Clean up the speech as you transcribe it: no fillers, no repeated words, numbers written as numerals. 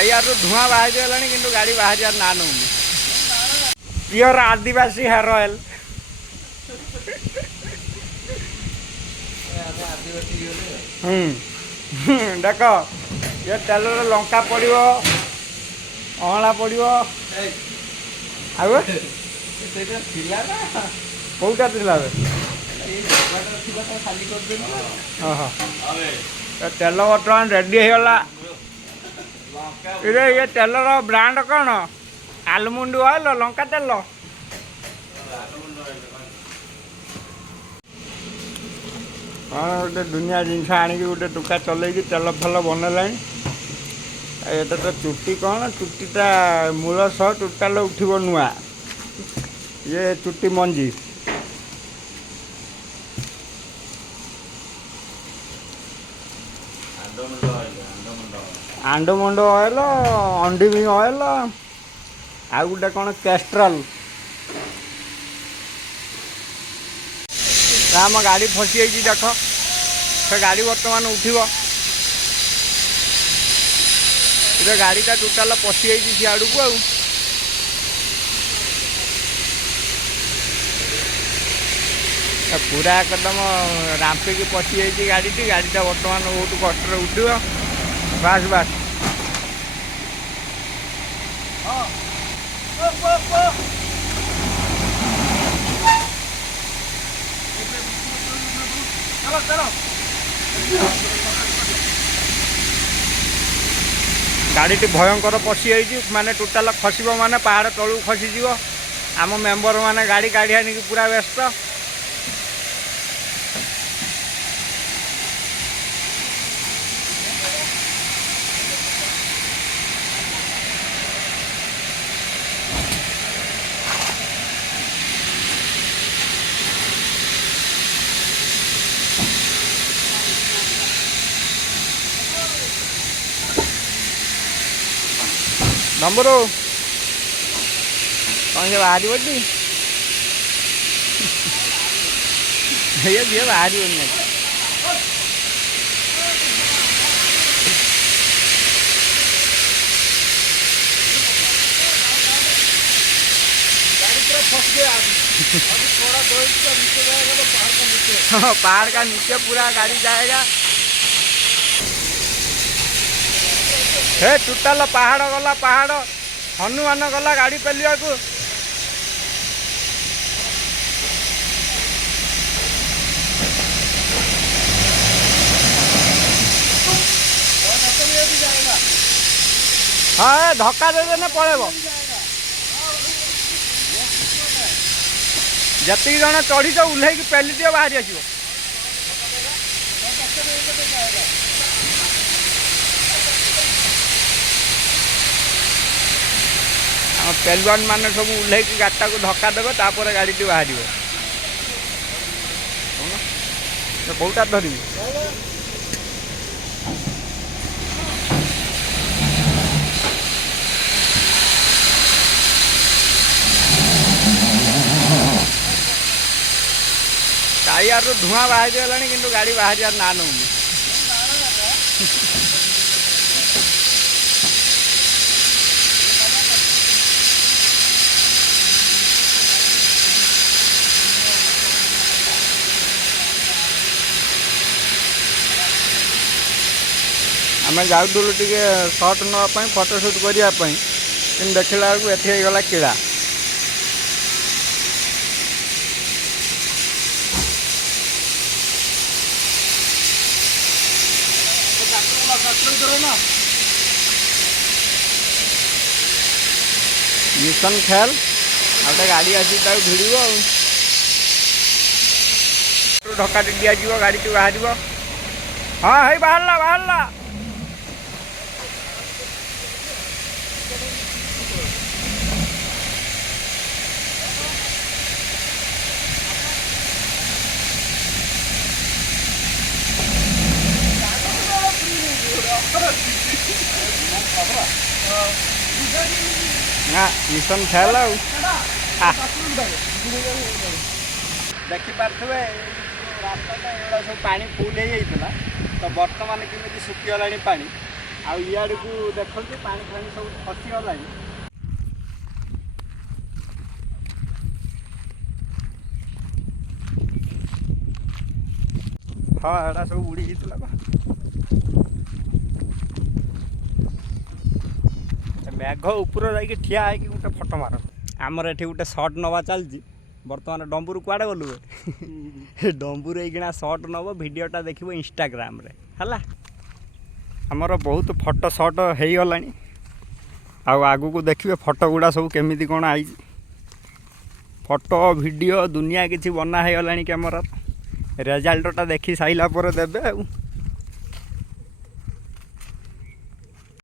Tyre धुआं बाहर गला कि गाड़ी बाहर ना नौ प्योर आदिवासी हेयर ऑयल देख ये तेल लंका पड़ो अँला पड़ो कौटा तेल बर्तमान रेडी होगा ये तेलर ब्रांड कौन आलमंड ऑयल लंका तेल हाँ गोटे दुनिया जिनस आणिक गोटे टुका चल तेल फल बनला ये तो चुट्टी कौन चुट्टीटा मूल सह टोटाल उठब नुआ ये चुट्टी मंजी आंडोमंड ऑयल अंडीमी ऑयल आ गोटे कौन कैस्ट्रल आम गाड़ी फसी देख से गाड़ी बर्तमान उठब ये गाड़ीटा टोटाल पशि सियाड़ को पूरा एकदम रांपिकी पशि गाड़ीटा बर्तमान बहुत कष्ट उठब बास बास गाड़ी भयंकर पशि माने टोटाल खसब माने पहाड़ तलू खसीज आम मेम्बर माने गाड़ी काढ़ी आनी पूरा व्यस्त नंबर कौन से बाहर बोली ये बाहर पहाड़ का नीचे पूरा गाड़ी जाएगा हे टोटाल पहाड़ गला पहाड़ हनुमान गला गाड़ी पेलिया को हाँ धक्का दे देने पड़ेब जी जन चढ़ी तो ओह्ल पेली दियो बाहरी आसो पेलवान मान सब ओह्ल गाड़ीटा को धक्का देवे तापर गाड़ी बाहर कौटा धरवी टायर धुआं बाहर गला कि गाड़ी बाहर ना नौ आम जाऊलु टे सर्ट नापी फटोशूट करने कि देखला बेलू एथी गला किड़ा मिशन फेल आटे गाड़ी आसी भिड़ धक्का दिया गाड़ी टी बाहर हाँ है बाहरला बाहरला ना मिशन फेल देखिपे रास्ता सब पानी फुल हो जाता तो बर्तमान केमी सुखीगला पा ଆଉ ଇଆଡ଼କୁ ଦେଖନ୍ତୁ ପାଣି ଫାଣି ସବୁ ଖସିଗଲାଣି। ହଁ ଏଇଟା ସବୁ ଉଡ଼ି ଯାଇଥିଲା ବା। ମେଘ ଉପରେ ଯାଇକି ଠିଆ ହେଇକି ଗୋଟେ ଫଟୋ ମାର। ଆମର ଏଠି ଗୋଟେ ସର୍ଟ ନେବା ଚାଲିଛି। ବର୍ତ୍ତମାନ ଡମ୍ବୁରୁ କୁଆଡ଼େ ଗଲୁ? ଡମ୍ବୁରୁ ହେଇକିନା ସର୍ଟ ନେବ, ଭିଡ଼ିଓଟା ଦେଖିବ ଇନଷ୍ଟାଗ୍ରାମରେ ହେଲା। ଆମର ବହୁତ ଫଟୋ ସର୍ଟ ହେଇଗଲାଣି। ଆଉ ଆଗକୁ ଦେଖିବେ ଫଟୋ ଗୁଡ଼ା ସବୁ କେମିତି କ'ଣ ଆଇଛି। ଫଟୋ ଭିଡ଼ିଓ ଦୁନିଆ କିଛି ବନା ହେଇଗଲାଣି କ୍ୟାମେରାର। ରେଜଲ୍ଟଟା ଦେଖି ସାରିଲା ପରେ ଦେବେ ଆଉ।